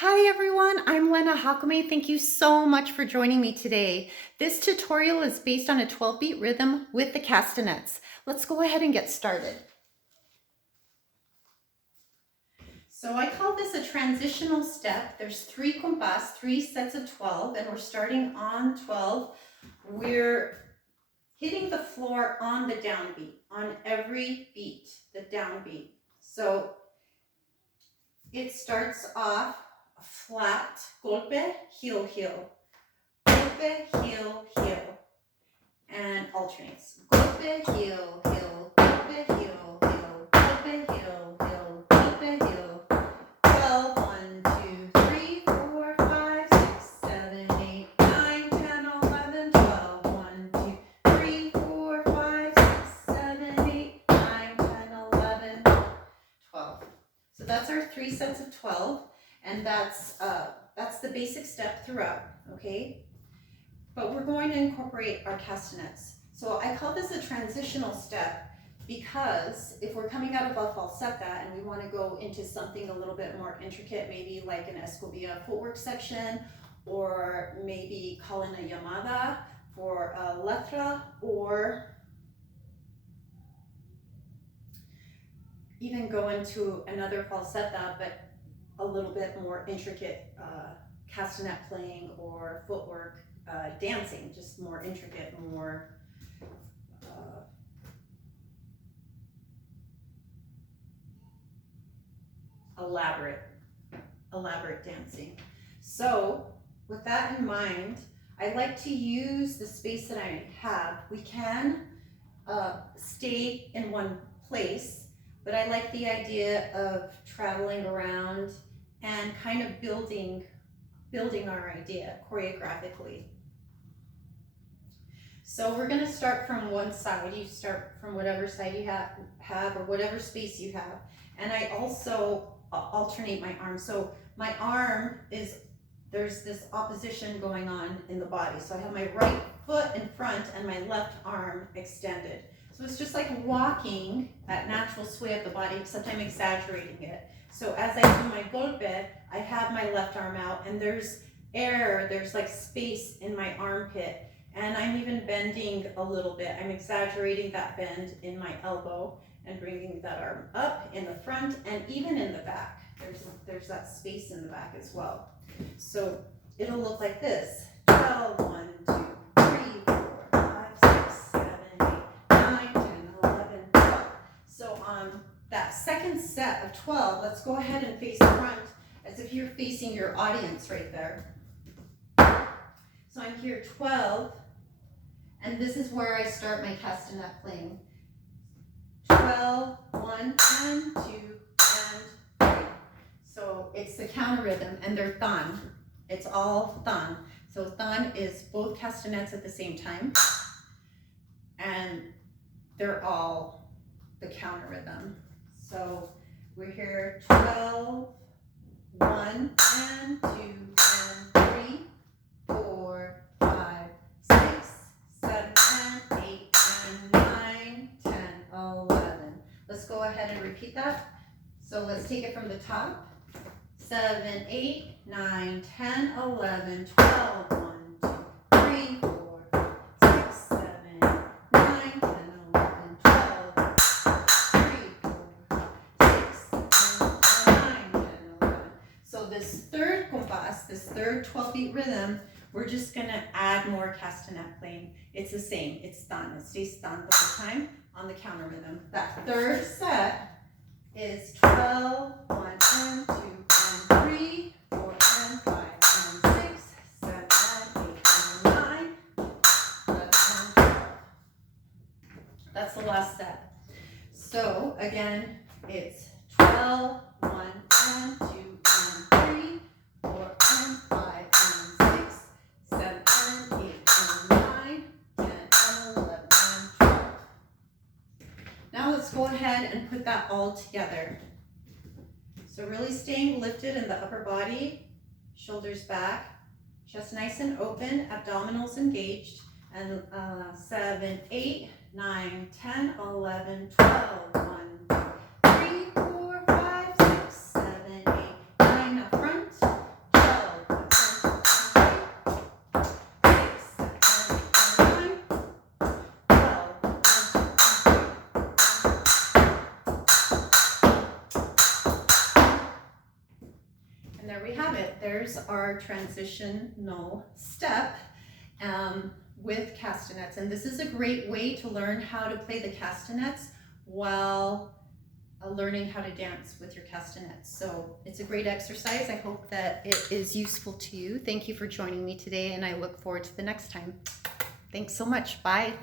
Hi everyone, I'm Lena Hakame. Thank you so much for joining me today. This tutorial is based on a 12-beat rhythm with the castanets. Let's go ahead and get started. So I call this a transitional step. There's 3 compás, 3 sets of 12, and we're starting on 12. We're hitting the floor on the downbeat, on every beat, the downbeat. So it starts off flat, golpe, heel, heel, golpe, heel, heel, and alternates. Golpe, heel, heel, golpe, heel, heel, golpe, heel, heel, golpe, heel. 12, 1, 2, 3, 4, 5, 6, 7, 8, 9, 10, 11, 12, 1, 2, 3, 4, 5, 6, 7, 8, 9, 10, 11, 12. So that's our 3 sets of 12. And that's the basic step throughout, okay? But we're going to incorporate our castanets. So I call this a transitional step because if we're coming out of a falsetta and we want to go into something a little bit more intricate, maybe like an escobilla footwork section, or maybe call in a llamada for a letra, or even go into another falsetta, but a little bit more intricate castanet playing or footwork dancing, just more intricate, more elaborate dancing. So with that in mind, I like to use the space that I have. We can stay in one place, but I like the idea of traveling around and kind of building our idea choreographically. So we're going to start from one side. You start from whatever side you have or whatever space you have. And I also alternate my arm. So my arm is, there's this opposition going on in the body. So I have my right foot in front and my left arm extended. So it's just like walking at natural sway of the body, except I'm exaggerating it. So as I do my golpe, I have my left arm out and there's air, there's like space in my armpit. And I'm even bending a little bit. I'm exaggerating that bend in my elbow and bringing that arm up in the front and even in the back. There's that space in the back as well. So it'll look like this. 12, 1, 2, 3, 4, 5, 6, 7, 8, 9, 10, 11, 12. So on that second set of 12, let's go ahead and face front as if you're facing your audience right there. So I'm here 12, and this is where I start my castanet playing. 12, 1, and 2, and 3. So it's the counter rhythm, and they're tan. It's all tan. So tan is both castanets at the same time, and they're all the counter rhythm. So we're here 12, 1, and 2, and 3, 4, 5, 6, 7, and 8, and 9, 10, 11. Let's go ahead and repeat that. So let's take it from the top. 7, 8, 9, 10, 11, 12, 1, 2, 3, 4, 5, 6, 7, 9, 10, 11, 12, 3, 4, 6, 7, 9, 10, 11. So this third compás, this third 12-beat rhythm, we're just going to add more castanet playing. It's the same. It's tan. It stays tan the whole time on the counter rhythm. That third set is 12, 1, and 2, and 3, 4, and 5, and 6, 7, and 8, and 9, 11, and 12. That's the last set. So again, it's 12, 1, and 2, and 3, 4, and 5, and 6, 7, and 8, and 9, 10, and 11, and 12. Now let's go ahead and put that all together. So really staying lifted in the upper body, shoulders back, chest nice and open, abdominals engaged, and 7, 8, 9, 10, 11, 12, 1, 2, 3, 4, 5, 6, 7, 8, 9, up front, our transitional step with castanets. And this is a great way to learn how to play the castanets while learning how to dance with your castanets. So it's a great exercise. I hope that it is useful to you. Thank you for joining me today, and I look forward to the next time. Thanks so much. Bye.